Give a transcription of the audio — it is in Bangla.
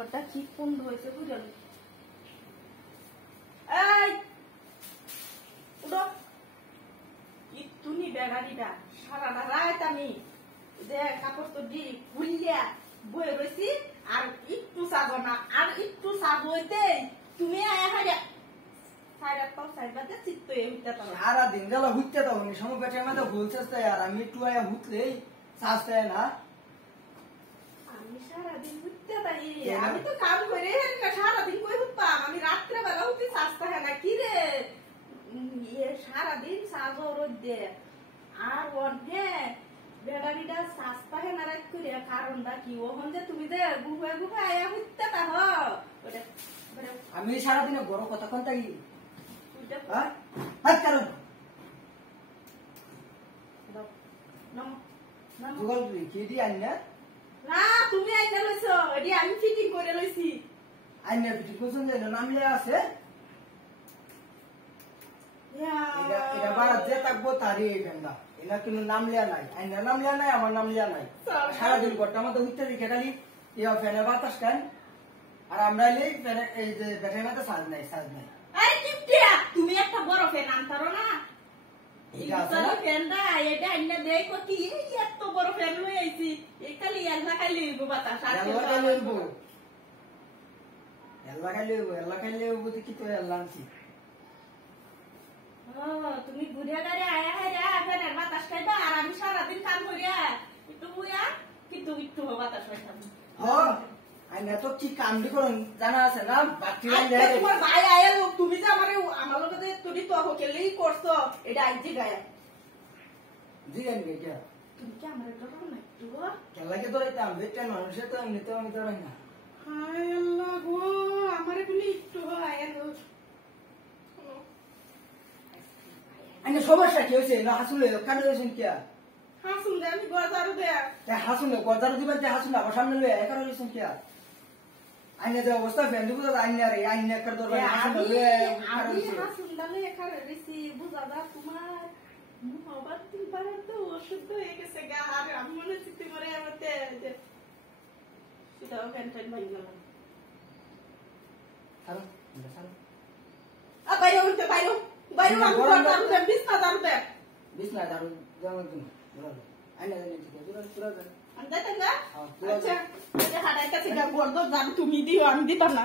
ঘরটা কি কোন হয়েছে বুঝলেন? এই উঠো, তুমি বেড়ারিটা সারাটা রাত আমি যে কাপড় তো দি খুলিয়া বয়ে রয়েছি আর একটু চাবো না, আর একটু চাবো হইতে তুমি সারা দিন গেল হুইতে তো সময় পেটের মধ্যে ভুলছে আর আমি একটু আয়া হুতলেই চাষতে না। আমি সারাদিন হুইতে তাই আমি তো কাম করে সারাদিন কই হুতপাম, আমি রাত্রে বেলা হুতি চাষতে হয় না কি রে সারাদিন চাবো রোদ দে আর অর্ধে বেড়ারিটা চাষতে হয় না রাত করে কারণটা কি ওখান যে তুমি যে গুফে গুফে আয়া হুইতে তা আমি সারাদিনে বড় কতক্ষণ থাকি তুমি আইনা লইছ এটি আমি ফিটিং করে লইছি। আইনা ফিটিং করছেন যে নামলে আছে এটা বাড়া যে থাকবো তারই এই ফ্যানটা, এটা কিন্তু নাম লিয়া নাই, আইনা নাম লিয়া নাই, আমার নাম লিয়া নাই। সারাদিন ঘরটার মধ্যে উঠতে দেখে খালি ফ্যানের বাতাস খান আর আমরা এই যে ব্যাটারির মধ্যে চার্জ নাই তুমি একটা বড় ফ্যান আনতারো না ফ্যানটা এটা আইনা দেয় কি এত বড় ফ্যান লই আইছি এই খালি এল্লা খালি বাতাস এল্লা খাইলে কি তো এল্লা আনছি। তুমি বুড়িয়া গাড়ি আয়া হাইরা ফ্যানের বাতাস খাইবা আর আমি সারাদিন কাম করিয়া একটু বুয়া কিন্তু একটু বাতাস খাইতাম। আইনা তো কি কাম করুন জানা আছে না? তোমার ভাই আয়া লোক তুমি যে আমার লোক তুমি তো হকেলেই করছো এটা আইজি গায়া জি আনবে কে তুমি কি আমার ডর না একটু কেলাকে ধরাইতাম বেটা মানুষের তো এমনিতে আমি ধরাই না। হায় আল্লাহ গো আমারে বলি একটু আয়া লোক আইনা সমস্যা কি হয়েছে না? হাসুলে কানে হয়েছেন কে? হাসুলে আমি গজারু দে হাসুলে গজারু দিবেন যে হাসুলে আমার সামনে লয়ে একার হয়েছেন কে? আইনা যে অবস্থা ফ্যান্ডু বুঝা আইনা রে আইনা একার দরবার আমি হাসুলে একার রেসি বুঝা দা তোমার মোবাইল তিন পারে তো অশুদ্ধ হয়ে গেছে গা আর আমি মনে চিত্তে মরে আমাতে যে সেটাও ক্যান্টাইন ভাই গেলাম ছাড়ো ছাড়ো বাইরে উঠতে বাইরে বাইরে আমি দারু দে বিছনা দারু যেমন তুমি আইনা জানি পুরা আমি যাইতাম না আচ্ছা এটা হাড়াই কাছে গা বড় দারু তুমি দিও আমি দিতাম না।